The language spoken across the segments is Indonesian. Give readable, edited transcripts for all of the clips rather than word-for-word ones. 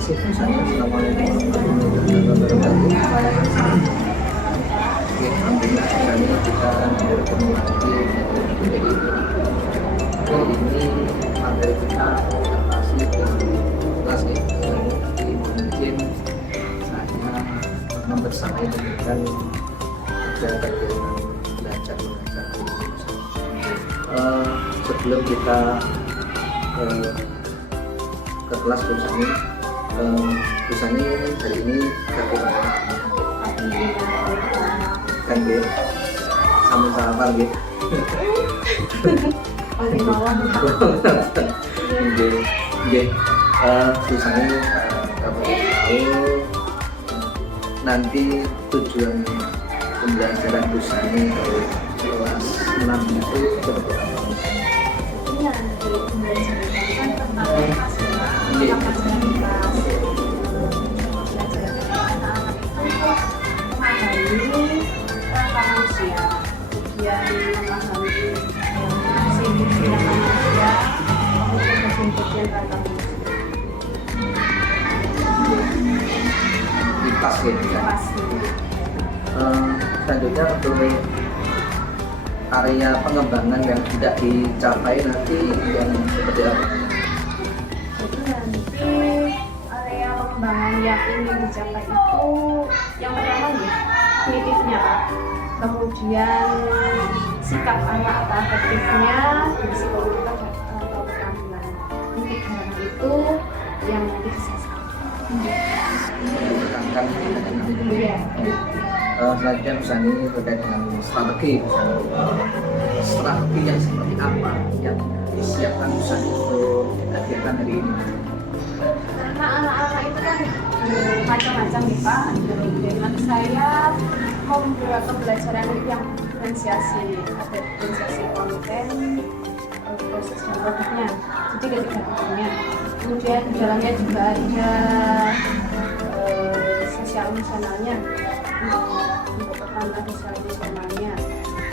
kasih misalnya. Assalamualaikum warahmatullahi wabarakatuh. Oke, alhamdulillah misalnya kita bertemu lagi. Jadi ini materi kita adaptasi kelas ini mungkin saya membersamai dengan ada bagian belajar mengajar. Sebelum kita ke kelas Busani hari ini bagaimana? Kan G, sambil sarapan G. Busani kamu tahu nanti tujuan pembelajaran Busani kelas 6 itu seperti apa? Nanti pembelajaran kan tentang pelajaran kelas anak-anak itu memahami rangka manusia, kemudian memahami fungsi-fungsi rangka manusia, kemudian bagian-bagian rangka manusia. Pas gitu kan? Selanjutnya untuk area pengembangan yang tidak dicapai nanti yang seperti apa? Jadi nanti area pengembangan yang ingin dicapai itu yang pertama nih kognitifnya Kak, kemudian sikap anak atau afektifnya, psikologinya atau keterampilan. Nanti karena itu yang nanti disasar. Menekankan Iya. selanjutnya Busani terkait dengan strategi yang seperti apa yang disiapkan Busani untuk kegiatan hari ini? Karena anak-anak itu kan macam-macam nih Pak, dan saya membuat pembelajaran yang diferensiasi, ada diferensiasi konten, proses dan produknya, jadi ketiga-tiganya. Kemudian di dalamnya juga ada sosial emosionalnya, untuk pertanyaan sosial emosionalnya.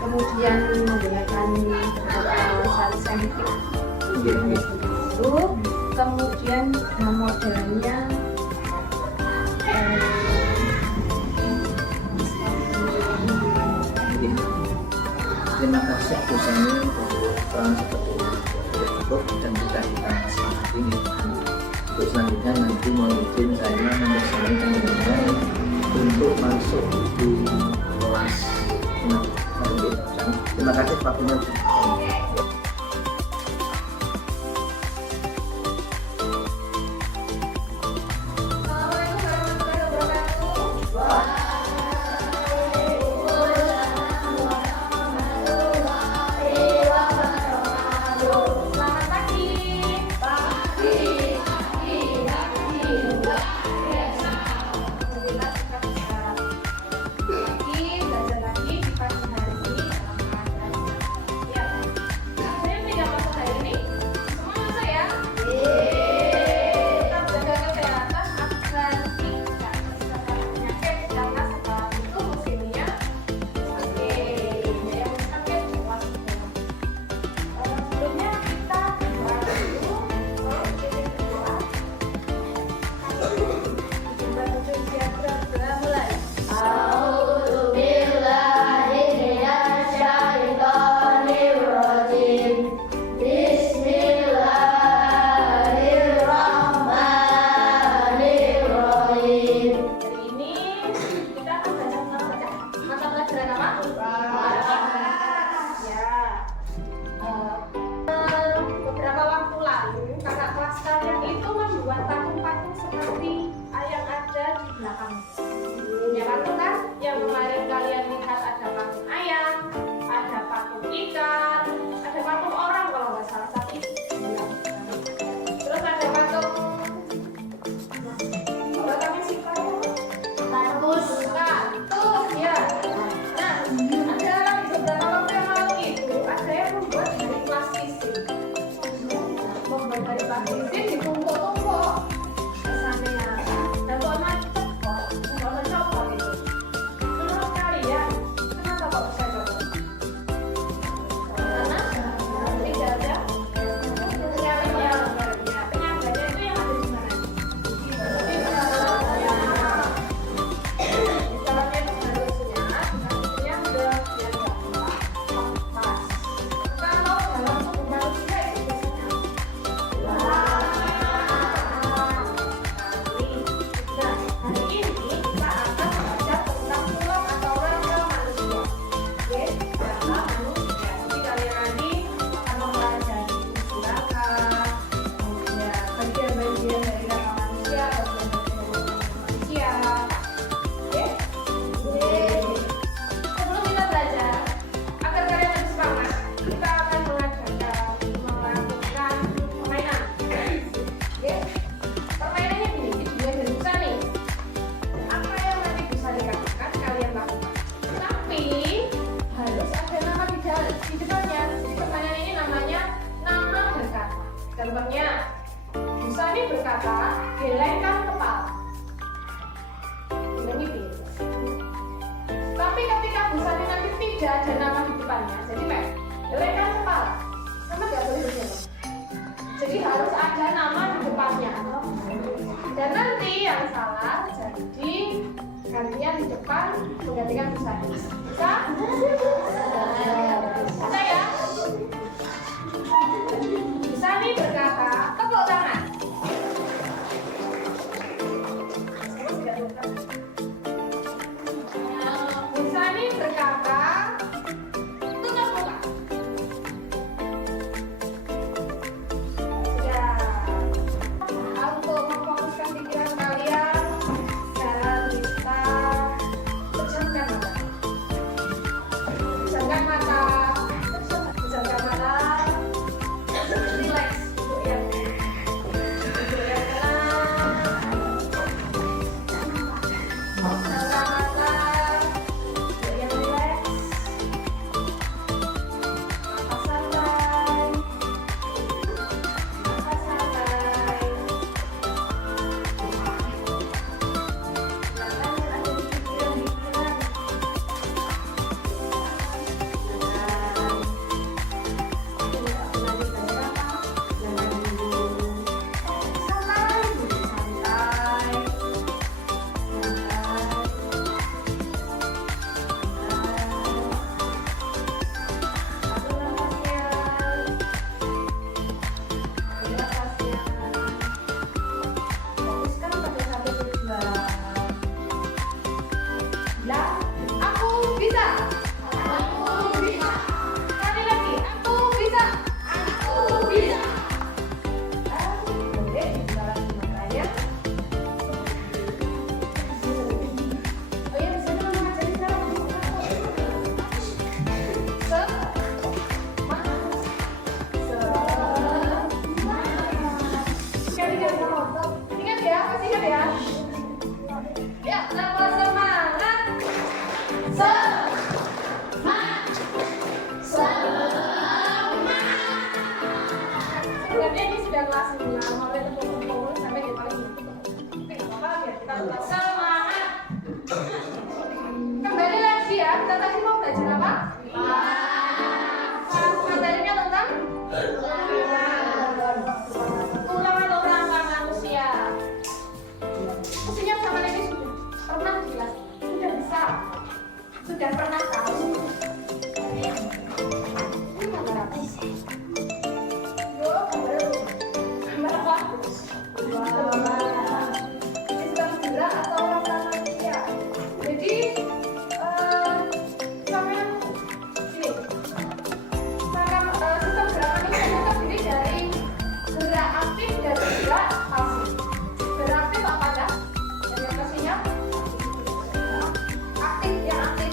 Kemudian menggunakan saintifik itu, kemudian modelnya terima kasih Busani cukup dan sudah kita semangat ini. Untuk selanjutnya nanti mau izin saya membersamai teman-teman untuk masuk di kelas 6. Terima kasih Pak Bimo. ada nama di depannya. Dan nanti yang salah jadi gantian di depan menggantikan Busani. Bisa? Bisa ya? Busani berkata, tepuk tangan. Busani berkata, tutup muka. Sudah. Untuk memfokuskan pikiran kalian, sekarang kita pejamkan mata. Pejamkan mata. Pejamkan mata. Relax. Duduk yang tenang. Pejamkan mata. Duduk yang relax. Nafas santai. Nafas santai. Fokuskan pada satu tujuan. Bilang, aku bisa. Aku bisa. Sekali lagi, aku bisa. Aku bisa. Boleh dibuka lagi matanya. Oh iya, bisa dulu mengajari sekarang. Ingat ya, masih ingat ya? Ya, nafas semangat. Sebenarnya ini sudah kelas 9, mulai tepung-tepung sampai di paling tapi nggak apa-apa, biar kita tetap semangat. Kembali lagi ya, kita tadi mau belajar apa? Materinya tentang ulangan orang manusia. Mestinya sama ini sudah pernah jelas, sudah bisa, sudah pernah tahu. Ini gambar apa? Yo, gambar apa? Wah, ini sedang gerak atau orang manusia. Jadi, sampai ini, sistem gerakan ini terdiri dari gerak aktif dan gerak pasif. Gerak aktif apa dah? Dan yang pastinya aktif, yang aktif.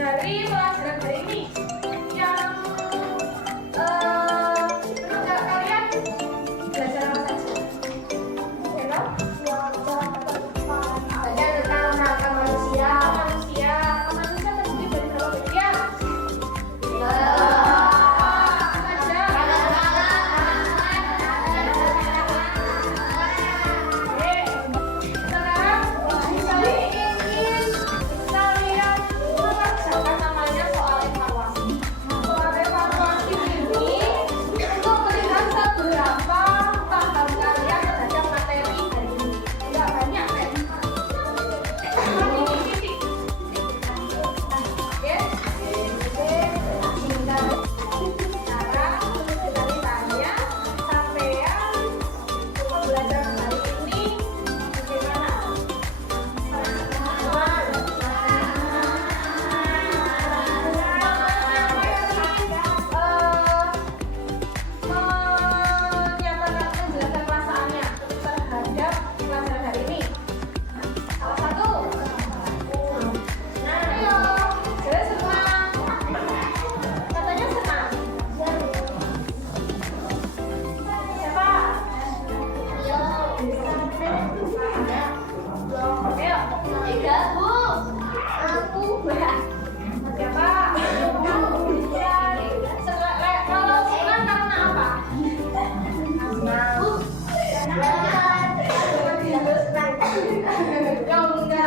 dari pelajaran hari ini yang menurut kalian belajar apa saja? Hello? Belajar tentang hak manusia. Manusia terdiri dari berapa bagian?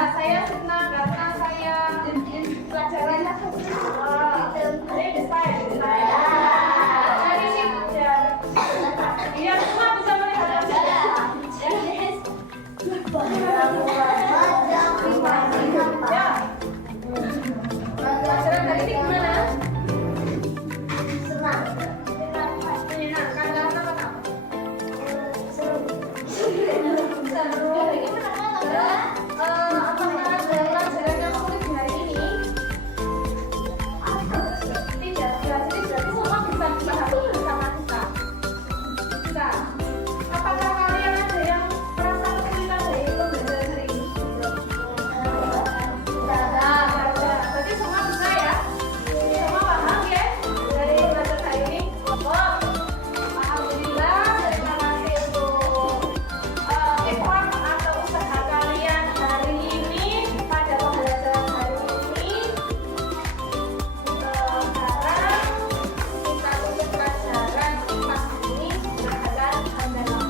Saya senang karena saya pelajarannya dari sih biar semua bisa melihat ya. Pelajaran tadi gimana? Menyenangkan karena apa? Seru. Apakah ada pelajaran yang sulit di hari ini? Tidak, jadi berarti semua bisa dipahami bersama kita. Bisa. Apakah kalian ada yang merasa kesulitan dari pembelajaran hari ini? Tidak ada. Berarti semua bisa ya? Semua paham ya dari pelajaran hari ini? Alhamdulillah, terima kasih untuk effort atau usaha kalian hari ini pada pembelajaran hari ini. Sekarang kita tutup pelajaran pas ini dengan hamdalah.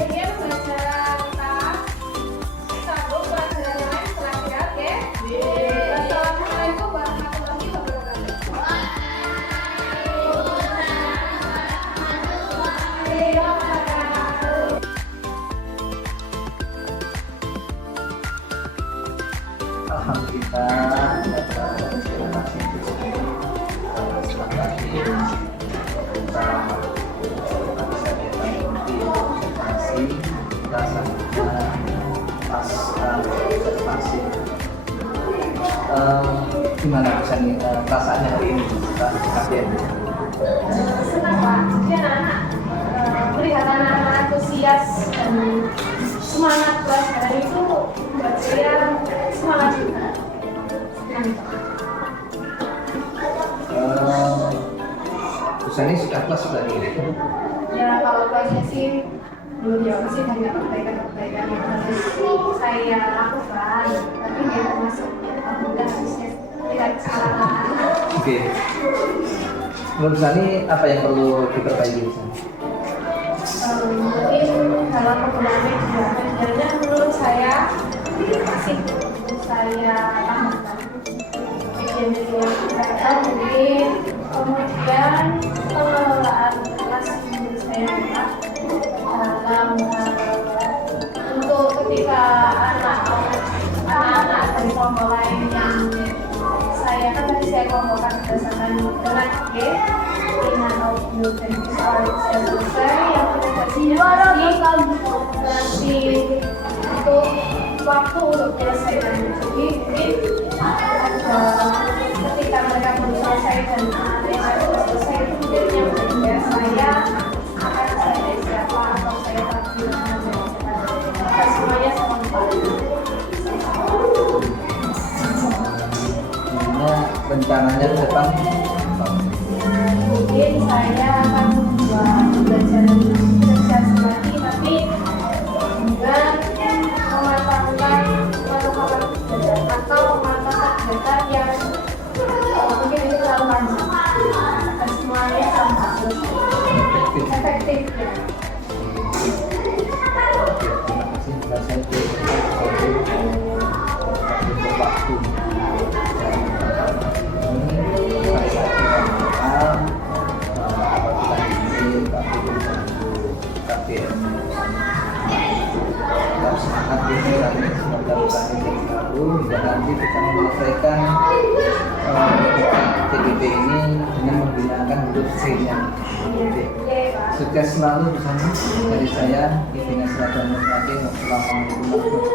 Sekian pelajaran kita. Sambung pelajaran yang lain selanjutnya, oke? Wassalamualaikum warahmatullahi wabarakatuh. Alhamdulillah selamat kita bisa mengikuti observasi rasanya pas observasi gimana pesan perasaannya hari ini kalian? Senang Pak, jadi anak-anak melihat anak-anak antusias dan semangat pelajaran itu buat saya semangat juga. Senang. Pesannya sudah kelas sudah nih. Ya kalau kelasnya sih belum ya, masih banyak perbaikan yang harus saya lakukan, tapi dia termasuk alhamdulillah harusnya tidak kesalahan. Oke. Menurut Sani apa yang perlu diperbaiki di sana? Mungkin dalam penggunaan media menurut saya masih saya tambahkan media-media yang kita mungkin, kemudian pengelolaan kelas menurut saya juga dalam untuk ketika anak-anak dari kelompok lain yang saya kan tadi saya kelompokkan berdasarkan dengan G dengan audio dan visual saya selesai yang presentasinya nanti untuk waktu untuk menyelesaikan. Jadi mungkin ketika mereka belum selesai dan anak-anak itu selesai, mungkin yang berbeda saya akan saya siapa atau saya rencananya ke depan apa? Mungkin saya akan membuat pembelajaran diferensiasi lagi, tapi dengan mematangkan mata-mata kegiatan atau mata kegiatan yang mungkin itu terlalu panjang dan semuanya sama efektif ya. Terima kasih telah saya waktu. Semangat ini semoga hingga nanti kita menyelesaikan TGP ini dengan menggunakan huruf C-nya. Sukses selalu bersama dari saya, Ibnu Seragam Wassalamualaikum warahmatullahi wabarakatuh.